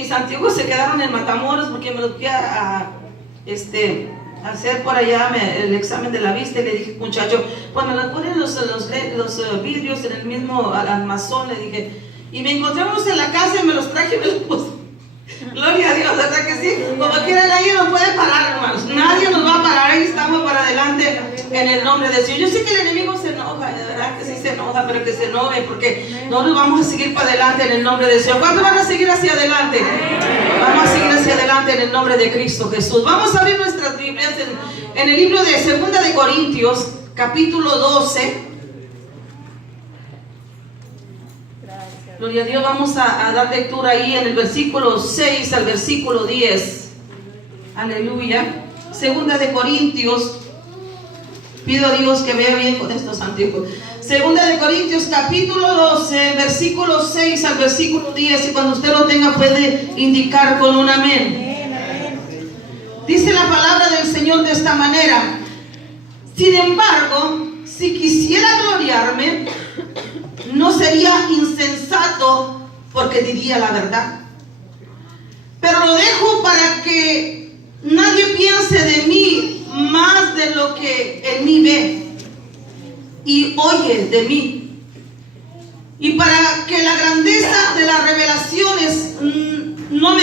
Mis antiguos se quedaron en Matamoros porque me los fui a hacer por allá el examen de la vista y le dije, muchacho, pues me lo ponen los vidrios en el mismo armazón, le dije, y me encontramos en la casa y me los traje y me los puse. Gloria a Dios, ¿verdad que sí? Como quiera nadie nos puede parar, hermanos. Nadie nos va a parar. Ahí estamos para adelante en el nombre de Dios. Yo sé que el enemigo se enoja, de verdad que sí se enoja, pero que se enoje porque no nos vamos a seguir para adelante en el nombre de Dios. ¿Cuántos van a seguir hacia adelante? Vamos a seguir hacia adelante en el nombre de Cristo Jesús. Vamos a abrir nuestras Biblias en el libro de 2 de Corintios, capítulo 12. Gloria a Dios, vamos a dar lectura ahí en el versículo 6 al versículo 10. Aleluya. 2 de Corintios. Pido a Dios que vea bien con estos antiguos. 2 de Corintios capítulo 12, versículo 6 al versículo 10. Y cuando usted lo tenga puede indicar con un amén. Dice la palabra del Señor de esta manera: sin embargo, si quisiera gloriarme, no sería insensato, porque diría la verdad. Pero lo dejo para que nadie piense de mí más de lo que en mí ve y oye de mí. Y para que la grandeza de las revelaciones no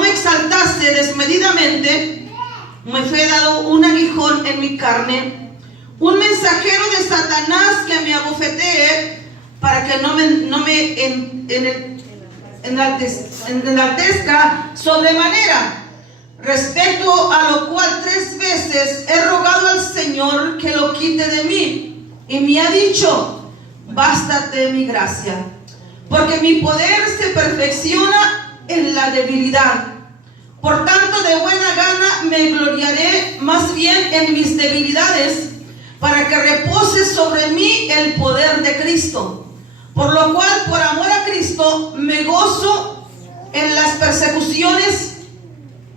me exaltase desmedidamente, me fue dado un aguijón en mi carne, un mensajero de Satanás que me abofetee, para que no me enaltezca sobremanera. Respecto a lo cual 3 veces he rogado al Señor que lo quite de mí, y me ha dicho: bástate mi gracia, porque mi poder se perfecciona en la debilidad. Por tanto, de buena gana me gloriaré más bien en mis debilidades, para que repose sobre mí el poder de Cristo. Por lo cual, por amor a Cristo, me gozo en las persecuciones,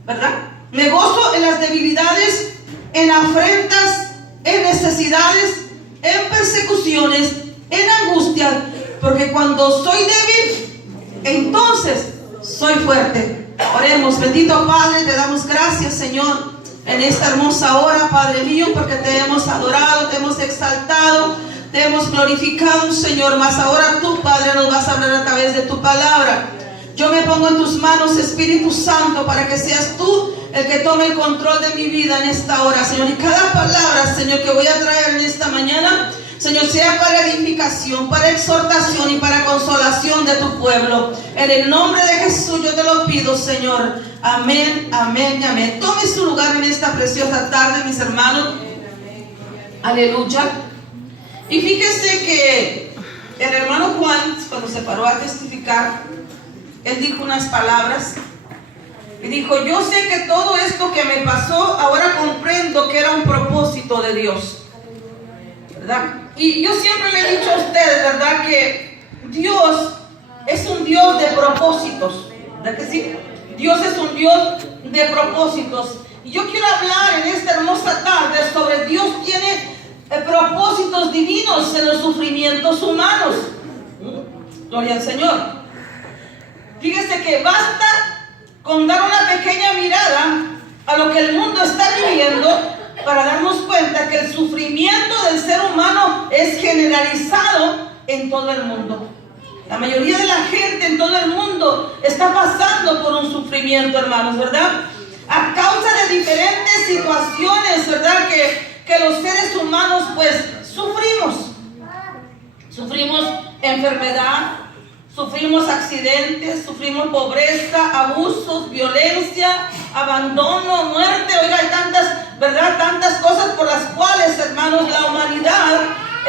¿verdad? Me gozo en las debilidades, en afrentas, en necesidades, en persecuciones, en angustias, porque cuando soy débil, entonces soy fuerte. Oremos. Bendito Padre, te damos gracias, Señor, en esta hermosa hora, Padre mío, porque te hemos adorado, te hemos exaltado, te hemos glorificado, Señor. Mas ahora tú, Padre, nos vas a hablar a través de tu palabra. Yo me pongo en tus manos, Espíritu Santo, para que seas tú el que tome el control de mi vida en esta hora, Señor. Y cada palabra, Señor, que voy a traer en esta mañana, Señor, sea para edificación, para exhortación y para consolación de tu pueblo. En el nombre de Jesús yo te lo pido, Señor. Amén, amén y amén. Tome su lugar en esta preciosa tarde, mis hermanos. Aleluya. Y fíjese que el hermano Juan, cuando se paró a testificar, él dijo unas palabras y dijo: yo sé que todo esto que me pasó, ahora comprendo que era un propósito de Dios, ¿verdad? Y yo siempre le he dicho a ustedes, ¿verdad?, que Dios es un Dios de propósitos, ¿verdad que sí? Dios es un Dios de propósitos. Y yo quiero hablar en esta hermosa tarde sobre Dios tiene propósitos divinos en los sufrimientos humanos. Gloria al Señor. Fíjese que basta con dar una pequeña mirada a lo que el mundo está viviendo para darnos cuenta que el sufrimiento del ser humano es generalizado en todo el mundo. La mayoría de la gente en todo el mundo está pasando por un sufrimiento, hermanos, ¿verdad? A causa de diferentes situaciones, ¿verdad?, que los seres humanos pues sufrimos. Sufrimos enfermedad, sufrimos accidentes, sufrimos pobreza, abusos, violencia, abandono, muerte. Oiga, hay tantas, ¿verdad?, tantas cosas por las cuales, hermanos, la humanidad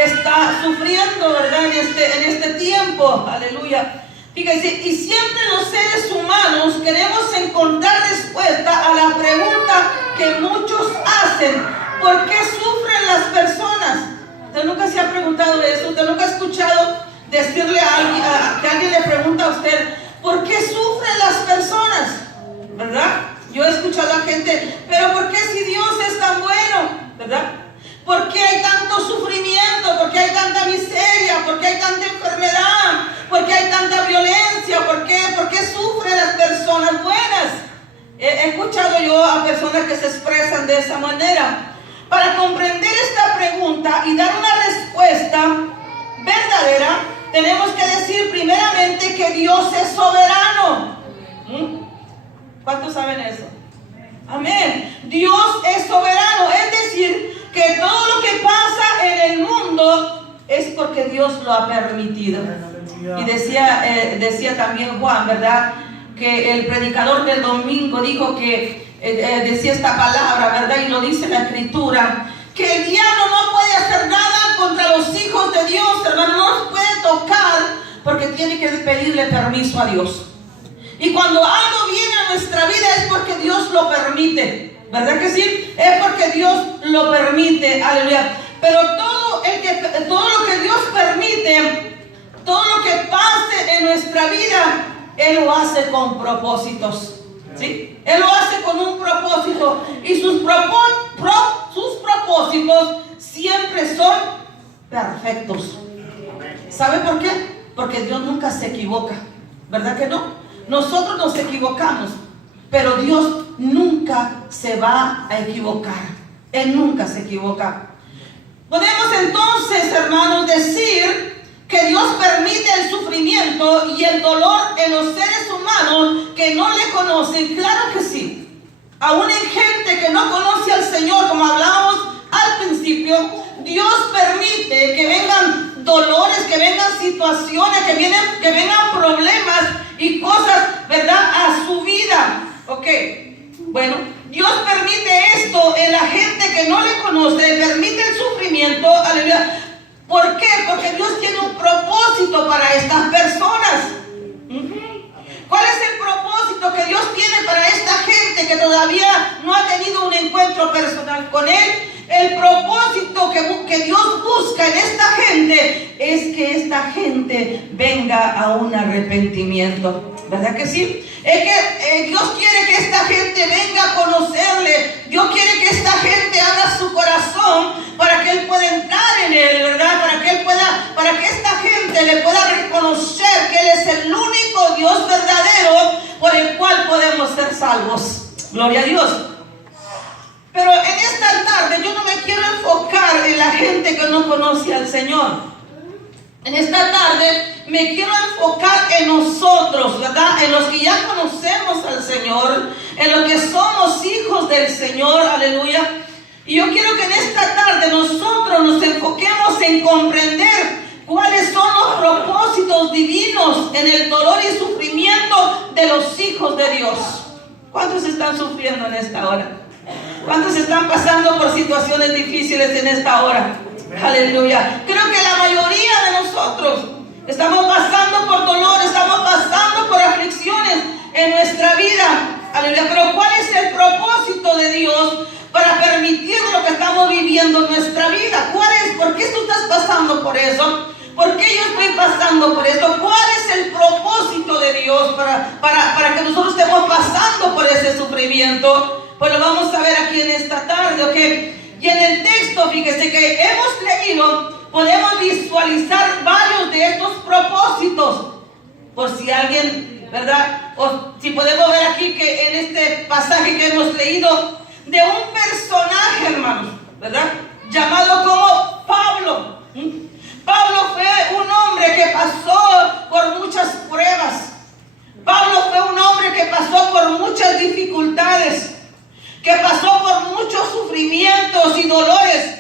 está sufriendo, ¿verdad?, en este tiempo. Aleluya. Fíjense, y siempre los seres humanos queremos encontrar respuesta a la pregunta que muchos hacen: ¿por qué sufren las personas? ¿Usted nunca se ha preguntado eso? ¿Usted nunca ha escuchado decirle a alguien, que alguien le pregunta a usted: ¿por qué sufren las personas? ¿Verdad? Yo he escuchado a gente: ¿pero por qué si Dios es tan bueno? ¿Verdad? ¿Por qué hay tanto sufrimiento? ¿Por qué hay tanta miseria? ¿Por qué hay tanta enfermedad? ¿Por qué hay tanta violencia? ¿Por qué sufren las personas? personas que se expresan de esa manera. Para comprender esta pregunta y dar una respuesta verdadera, tenemos que decir primeramente que Dios es soberano. ¿Cuántos saben eso? Amén. Dios es soberano, es decir, que todo lo que pasa en el mundo es porque Dios lo ha permitido. Y decía también Juan, ¿verdad? Que el predicador del domingo dijo que decía esta palabra, ¿verdad? Y lo dice la Escritura, que el diablo no puede hacer nada contra los hijos de Dios, hermano, no los puede tocar porque tiene que pedirle permiso a Dios. Y cuando algo viene a nuestra vida es porque Dios lo permite, ¿verdad que sí? Es porque Dios lo permite, aleluya. Pero todo lo que Dios permite, todo lo que pase en nuestra vida, Él lo hace con propósitos, ¿sí? Él lo hace con un propósito, y sus propósitos siempre son perfectos. ¿Sabe por qué? Porque Dios nunca se equivoca, ¿verdad que no? Nosotros nos equivocamos, pero Dios nunca se va a equivocar. Él nunca se equivoca. Podemos entonces, hermanos, decir que Dios permite el sufrimiento y el dolor en los seres humanos que no le conocen. Claro que sí. Aún en gente que no conoce al Señor, como hablábamos al principio, Dios permite que vengan dolores, que vengan situaciones, que vengan problemas y cosas, ¿verdad?, a su vida. Ok, bueno, Dios permite esto en la gente que no le conoce, permite el sufrimiento, aleluya. ¿Por qué? Porque Dios tiene un propósito para estas personas. ¿Cuál es el propósito que Dios tiene para esta gente que todavía no ha tenido un encuentro personal con Él? El propósito que Dios busca en esta gente es que esta gente venga a un arrepentimiento. ¿Verdad que sí? Es que Dios quiere que esta gente venga a conocerle. Dios quiere que esta gente abra su corazón para que Él pueda entrar en Él, ¿verdad? Para que esta gente le pueda reconocer que Él es el único Dios verdadero por el cual podemos ser salvos. Gloria a Dios. Pero en esta tarde yo no me quiero enfocar en la gente que no conoce al Señor. En esta tarde me quiero enfocar en nosotros, ¿verdad? En los que ya conocemos al Señor, en los que somos hijos del Señor, aleluya. Y yo quiero que en esta tarde nosotros nos enfoquemos en comprender cuáles son los propósitos divinos en el dolor y sufrimiento de los hijos de Dios. ¿Cuántos están sufriendo en esta hora? ¿Cuántos están pasando por situaciones difíciles en esta hora? Aleluya. Creo que la mayoría de nosotros estamos pasando por dolor, estamos pasando por aflicciones en nuestra vida. Aleluya. Pero ¿cuál es el propósito de Dios para permitir lo que estamos viviendo en nuestra vida? ¿Cuál es? ¿Por qué tú estás pasando por eso? ¿Por qué yo estoy pasando por esto? ¿Cuál es el propósito de Dios para que nosotros estemos pasando por ese sufrimiento? Pues lo vamos a ver aquí en esta tarde, ¿ok? Y en el texto, fíjese que hemos leído, podemos visualizar varios de estos propósitos. Por si alguien, ¿verdad? O si podemos ver aquí que en este pasaje que hemos leído, de un personaje, hermanos, ¿verdad?, llamado como Pablo. Pablo fue un hombre que pasó por muchas pruebas. Pablo fue un hombre que pasó por muchas dificultades, que pasó por muchos sufrimientos y dolores.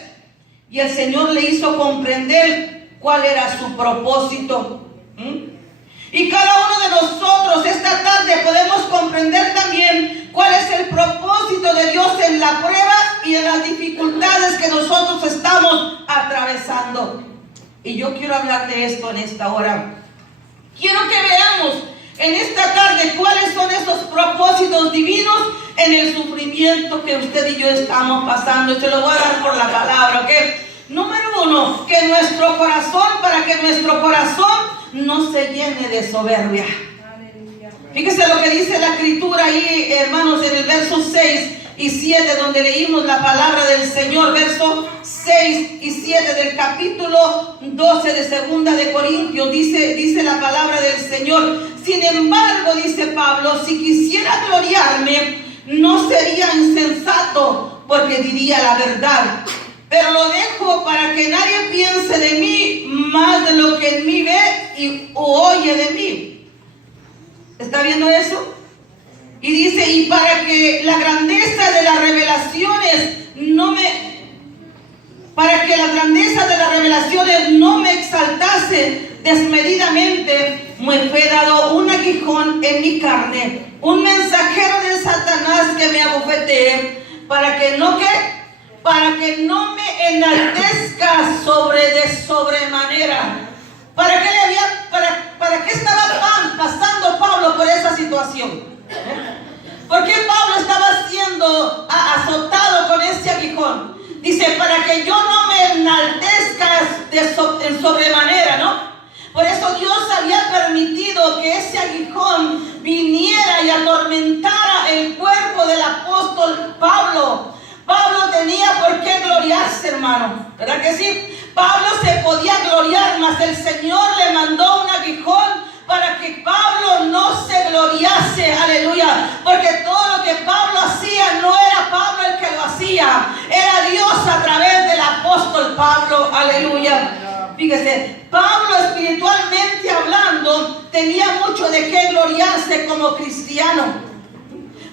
Y el Señor le hizo comprender cuál era su propósito. Y cada uno de nosotros esta tarde podemos comprender también cuál es el propósito de Dios en la prueba y en las dificultades que nosotros estamos atravesando. Y yo quiero hablar de esto en esta hora. Quiero que veamos en esta tarde cuáles son esos propósitos divinos en el sufrimiento que usted y yo estamos pasando. Y se lo voy a dar por la palabra, ¿ok? Número uno, que nuestro corazón, para que nuestro corazón no se llene de soberbia. Fíjese lo que dice la Escritura ahí, hermanos, en el verso 6 y 7, donde leímos la palabra del Señor, verso 6 y 7 del capítulo 12 de Segunda de Corintios, dice la palabra del Señor. Sin embargo, dice Pablo, si quisiera gloriarme, No sería insensato porque diría la verdad. Pero lo dejo para que nadie piense de mí más de lo que en mí ve o oye de mí. ¿Está viendo eso? Y dice, y para que la grandeza de las revelaciones no me exaltase desmedidamente, me fue dado un aguijón en mi carne, un mensajero de Satanás que me abofetee, para que no me enaltezca de sobremanera. ¿Para qué estaba pasando Pablo por esa situación? ¿Por qué Pablo estaba siendo azotado con ese aguijón? Dice, para que yo no me enaltezca en sobremanera, ¿no? Por eso Dios había permitido que ese aguijón viniera y atormentara el cuerpo del apóstol Pablo. Pablo tenía por qué gloriarse, hermano, ¿verdad que sí? Pablo se podía gloriar, mas el Señor le mandó un aguijón para que Pablo no se gloriase, aleluya, porque todo lo que Pablo hacía no era Pablo el que lo hacía, era Dios a través del apóstol Pablo, aleluya. Fíjese, Pablo espiritualmente hablando tenía mucho de qué gloriarse como cristiano.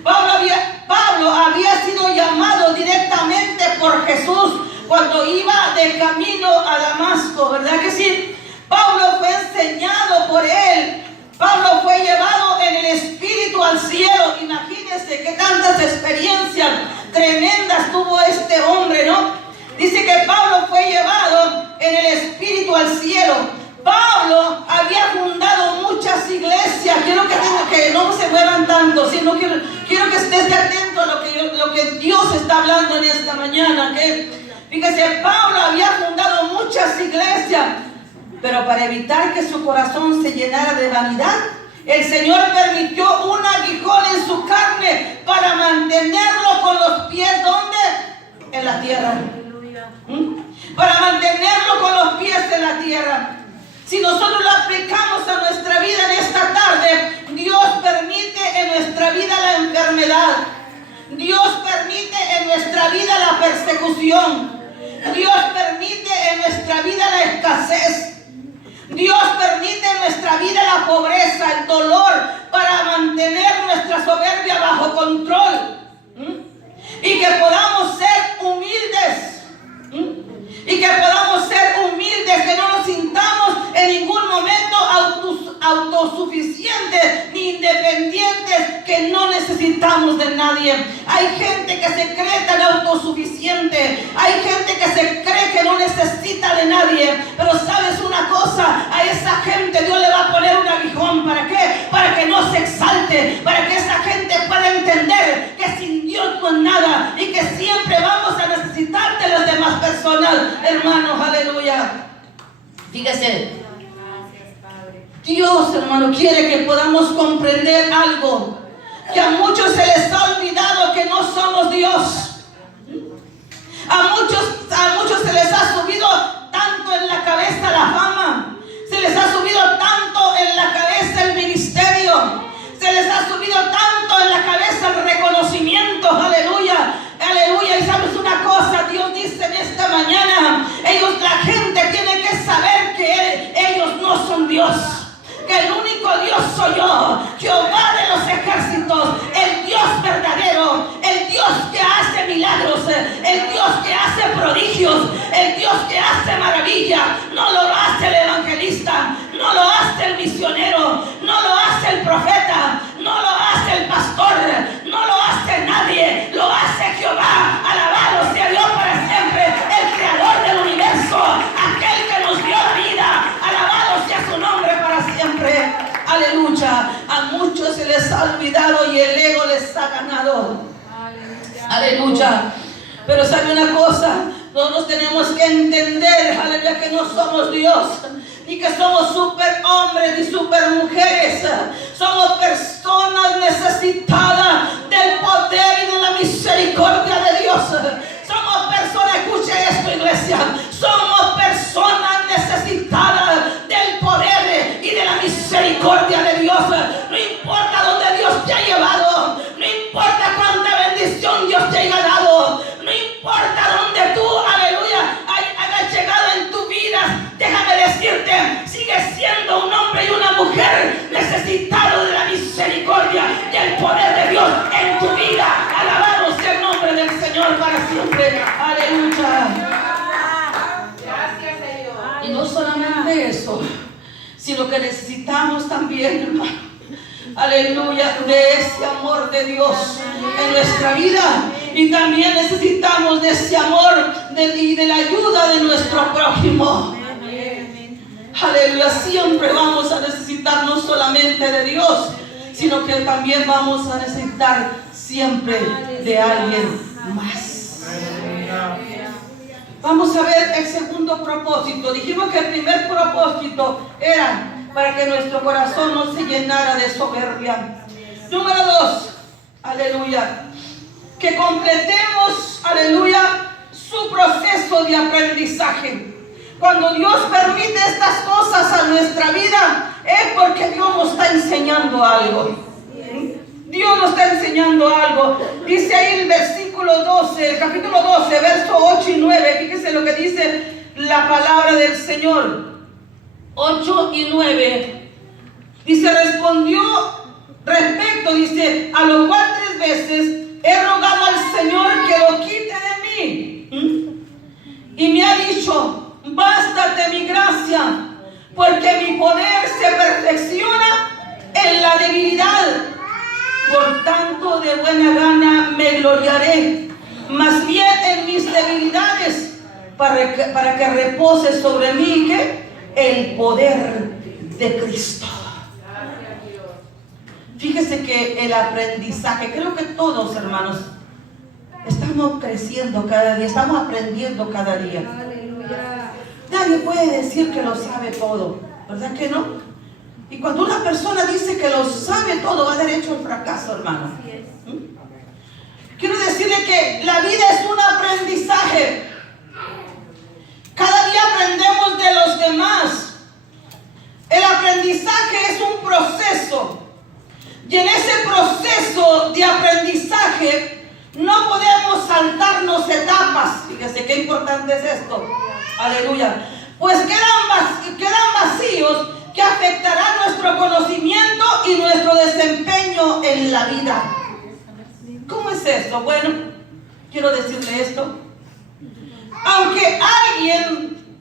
Pablo había sido llamado directamente por Jesús cuando iba de camino a Damasco, ¿verdad que sí? Pablo fue enseñado por él. Pablo fue llevado en el espíritu al cielo. Imagínense qué tantas experiencias tremendas tuvo este hombre, ¿no? Dice que Pablo fue llevado en el espíritu al cielo. Pablo había fundado muchas iglesias. Quiero que no se muevan tanto, sino quiero que estés atento a lo que Dios está hablando en esta mañana. Fíjese, Pablo había fundado muchas iglesias, pero para evitar que su corazón se llenara de vanidad, el Señor permitió un aguijón en su carne para mantenerlo con los pies, ¿dónde? En la tierra. Para mantenerlo con los pies en la tierra. Si nosotros lo aplicamos a nuestra vida en esta tarde, Dios permite en nuestra vida la enfermedad. Dios permite en nuestra vida la persecución. Dios permite en nuestra vida la escasez. Dios permite en nuestra vida la pobreza, el dolor, para mantener nuestra soberbia bajo control. Y que podamos ser humildes. Y que podamos ser humildes, que no nos sintamos en ningún momento autosuficientes ni independientes, que no necesitamos de nadie. Hay gente que se cree tan autosuficiente, hay gente que se cree que no necesita de nadie, pero sabes una cosa, a esa gente Dios le va a poner un aguijón. ¿Para qué? Para que no se exalte, para que esa gente pueda entender que sin Dios no es nada y que siempre vamos a necesitar de las demás personas, hermanos, aleluya. Fíjese, Dios, hermano, quiere que podamos comprender algo, que a muchos se les ha olvidado que no somos Dios. A muchos se les ha subido tanto en la cabeza la fama, se les ha subido tanto en la cabeza el ministerio, se les ha subido tanto en la cabeza el reconocimiento, aleluya, aleluya. Y sabes una cosa, Dios dice en esta mañana, la gente tiene que saber que ellos no son Dios, que el único Dios soy yo, Jehová de los ejércitos, el Dios verdadero, el Dios que hace milagros, el Dios que hace prodigios, el Dios que hace maravilla. No lo hace el evangelista, no lo hace el misionero, no lo hace el profeta, no lo hace el pastor, no lo hace nadie, lo hace Jehová. Alabado sea Dios para siempre, el creador del universo, aquel que nos dio la vida. Alabado sea su nombre para siempre. Aleluya. A muchos se les ha olvidado y el ego les ha ganado. Aleluya. Pero sabe una cosa, nosotros tenemos que entender, aleluya, que no somos Dios, ni que somos superhombres ni supermujeres. Somos personas necesitadas del poder y de la misericordia de Dios. Somos personas, escuche esto, iglesia, somos personas necesitadas del poder y de la misericordia de Dios. No importa dónde Dios te ha llevado, no importa cuántas aleluya, de ese amor de Dios en nuestra vida. Y también necesitamos de ese amor y de la ayuda de nuestro prójimo. Aleluya, siempre vamos a necesitar no solamente de Dios, sino que también vamos a necesitar siempre de alguien más. Vamos a ver el segundo propósito. Dijimos que el primer propósito era para que nuestro corazón no se llenara de soberbia. Número 2, aleluya, que completemos, aleluya, su proceso de aprendizaje. Cuando Dios permite estas cosas a nuestra vida, es porque Dios nos está enseñando algo. Dios nos está enseñando algo. Dice ahí el versículo 12, el capítulo 12, verso 8 y 9. Fíjese lo que dice la palabra del Señor. 8 y 9. Dice, respondió respecto, dice, a lo cual 3 veces he rogado al Señor que lo quite de mí. Y me ha dicho, bástate mi gracia, porque mi poder se perfecciona en la debilidad. Por tanto, de buena gana me gloriaré, más bien en mis debilidades, para que repose sobre mí el poder de Cristo. Fíjese que el aprendizaje, creo que todos, hermanos, estamos creciendo cada día, estamos aprendiendo cada día. Nadie puede decir que lo sabe todo, ¿verdad que no? Y cuando una persona dice que lo sabe todo, va derecho al fracaso, hermano. Quiero decirle que la vida es un aprendizaje. Cada día aprendemos de los demás. El aprendizaje es un proceso. Y en ese proceso de aprendizaje no podemos saltarnos etapas. Fíjese qué importante es esto. Aleluya. Pues quedan vacíos que afectarán nuestro conocimiento y nuestro desempeño en la vida. ¿Cómo es esto? Bueno, quiero decirle esto. Aunque alguien,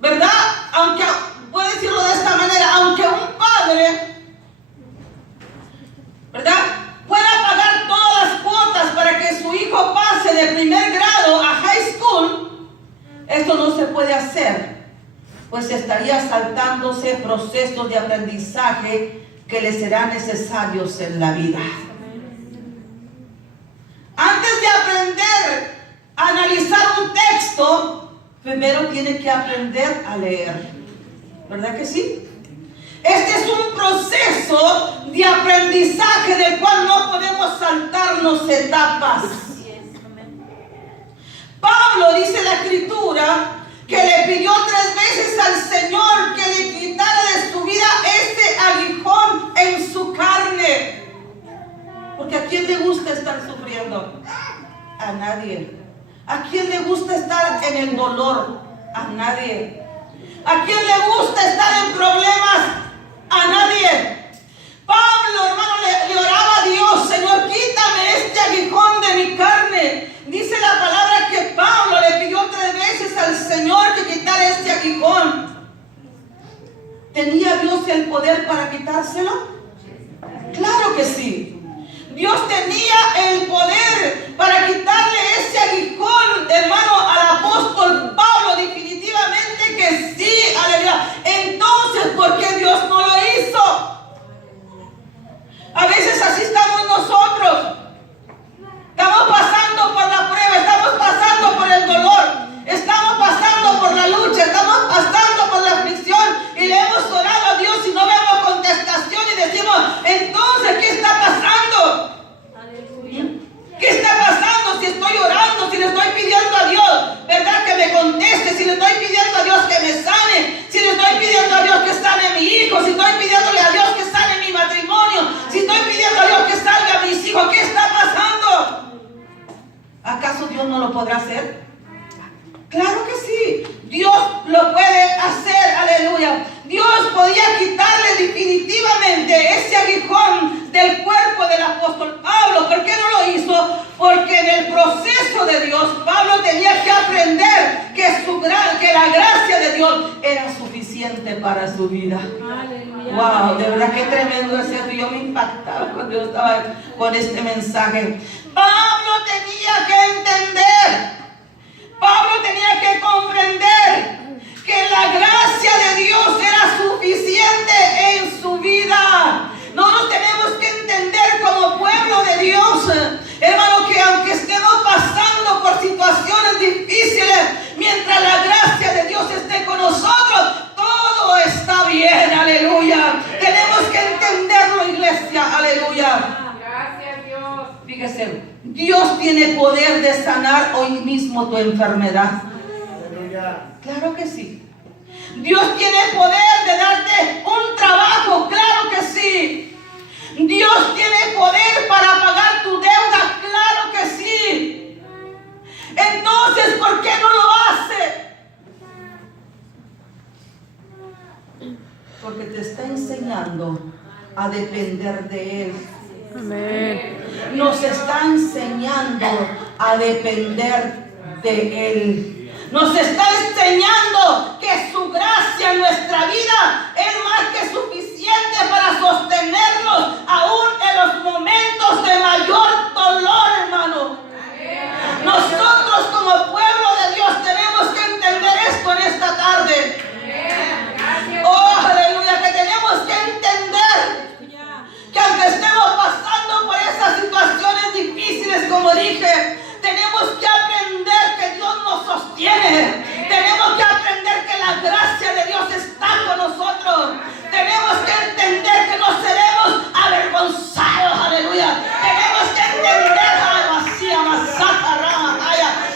¿verdad? Aunque, puedo decirlo de esta manera, aunque un padre, ¿verdad?, pueda pagar todas las cuotas para que su hijo pase de primer grado a high school, esto no se puede hacer, pues estaría saltándose procesos de aprendizaje que le serán necesarios en la vida. Antes de aprender a analizar un texto, primero tiene que aprender a leer. ¿Verdad que sí? Este es un proceso de aprendizaje del cual no podemos saltarnos etapas. Pablo, dice la Escritura, que le pidió 3 veces al Señor que le quitara de su vida este aguijón en su carne. Porque ¿a quién le gusta estar sufriendo? A nadie. ¿A quién le gusta estar en el dolor? A nadie. ¿A quién le gusta estar en problemas? A nadie. Pablo, hermano, le oraba a Dios: Señor, quítame este aguijón de mi carne. Dice la palabra que Pablo le pidió 3 veces al Señor que quitara este aguijón. ¿Tenía Dios el poder para quitárselo? Claro que sí. Dios tenía el poder para quitarle ese aguijón, hermano, al apóstol Pablo. Definitivamente que sí, aleluya. Entonces, ¿por qué Dios no lo hizo? A veces así estamos nosotros. Estamos pasando por la prueba, estamos pasando por el dolor, estamos pasando por la lucha, estamos pasando por la aflicción y le hemos orado a Dios y no vemos contestación y decimos: entonces, ¿qué está pasando? ¿Qué está pasando? Si estoy orando, si le estoy pidiendo a Dios, ¿verdad?, que me conteste, si le estoy pidiendo a Dios que me sane, si le estoy pidiendo a Dios que sane a mi hijo, si estoy pidiéndole a Dios que sane mi matrimonio, si estoy pidiendo a Dios que salga a mis hijos, ¿qué está pasando? ¿Acaso Dios no lo podrá hacer? Claro que sí, Dios lo puede hacer, aleluya. Dios podía quitarle definitivamente ese aguijón del cuerpo del apóstol Pablo. ¿Por qué no lo hizo? Porque en el proceso de Dios, Pablo tenía que aprender que la gracia de Dios era suficiente para para su vida. Aleluya. Wow, de verdad que tremendo es esto. Yo me impactaba cuando yo estaba con este mensaje. Pablo tenía que entender, Pablo tenía que comprender que la gracia de Dios era suficiente en su vida. Nosotros tenemos que entender como pueblo de Dios, hermano, que aunque estemos pasando por situaciones difíciles, mientras la gracia de Dios esté con nosotros, todo está bien, aleluya. Tenemos que entenderlo, iglesia, aleluya. Gracias, Dios. Fíjese, Dios tiene poder de sanar hoy mismo tu enfermedad. Claro que sí. Dios tiene poder de darte un trabajo, claro que sí. Dios tiene poder para pagar tu deuda, claro que sí. Entonces, ¿por qué no lo hace? Porque te está enseñando a depender de Él. Amén. Nos está enseñando a depender de Él. Nos está enseñando que su gracia en nuestra vida es más que suficiente para sostenernos aún en los momentos de mayor dolor, hermano. Nosotros como pueblo de Dios tenemos que entender esto en esta tarde. Oh, aleluya, que tenemos que entender que aunque estemos pasando por esas situaciones difíciles, como dije, tenemos que aprender que Dios nos sostiene. Tenemos que aprender que la gracia de Dios está con nosotros. Tenemos que entender que no seremos avergonzados, aleluya. Tenemos que entender,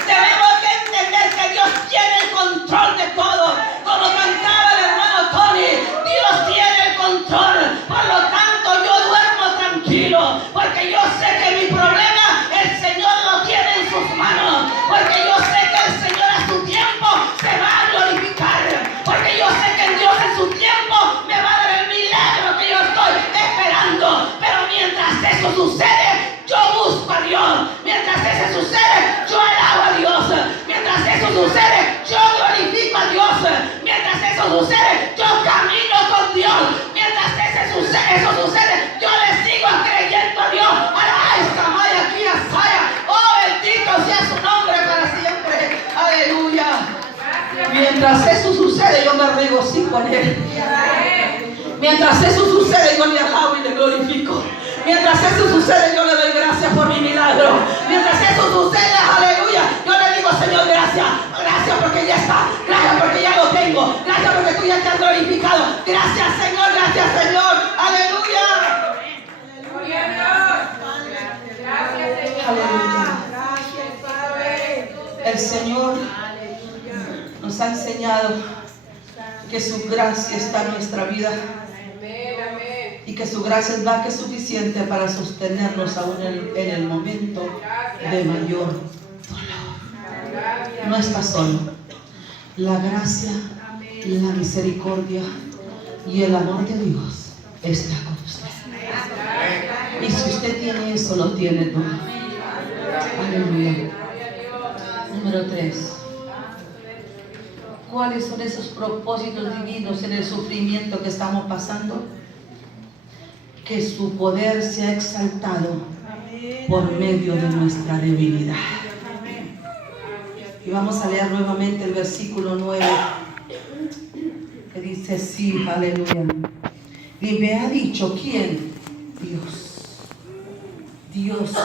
tenemos que entender que Dios tiene el control de todo. Como cantaba el hermano Tony, Dios tiene el control. Por lo tanto, yo duermo tranquilo, porque yo sé que mi problema el Señor lo tiene en sus manos. Porque yo sé que el Señor a su tiempo se va a glorificar. Porque yo sé que Dios en su tiempo me va a dar el milagro que yo estoy esperando. Pero mientras eso sucede, yo busco a Dios. Mientras eso sucede, yo alabo a Dios. Mientras eso sucede, yo glorifico a Dios. Mientras eso sucede, yo camino con Dios. Mientras eso sucede, yo le sigo creyendo a Dios. Oh, bendito sea su nombre para siempre. Aleluya. Mientras eso sucede, yo me regocijo en Él. Mientras eso sucede, yo le alabo y le glorifico. Mientras eso sucede, yo le doy gracias por mi milagro. Mientras eso sucede, aleluya, yo le digo, Señor, gracias. Gracias porque ya está. Gracias porque ya lo tengo. Gracias porque tú ya te has glorificado. Gracias, Señor. Gracias, Señor. Aleluya. Gloria a Dios. Gracias, Señor. Aleluya. Gracias, Padre. El Señor nos ha enseñado que su gracia está en nuestra vida. Amén, amén. Y que su gracia es más que suficiente para sostenernos aún en el momento de mayor dolor. No está solo. La gracia, la misericordia y el amor de Dios está con usted. Y si usted tiene eso, lo tiene todo. Aleluya. Número 3. ¿Cuáles son esos propósitos divinos en el sufrimiento que estamos pasando? Que su poder sea exaltado por medio de nuestra debilidad. Y vamos a leer nuevamente el versículo 9, que dice así, aleluya. Y me ha dicho, ¿quién? Dios.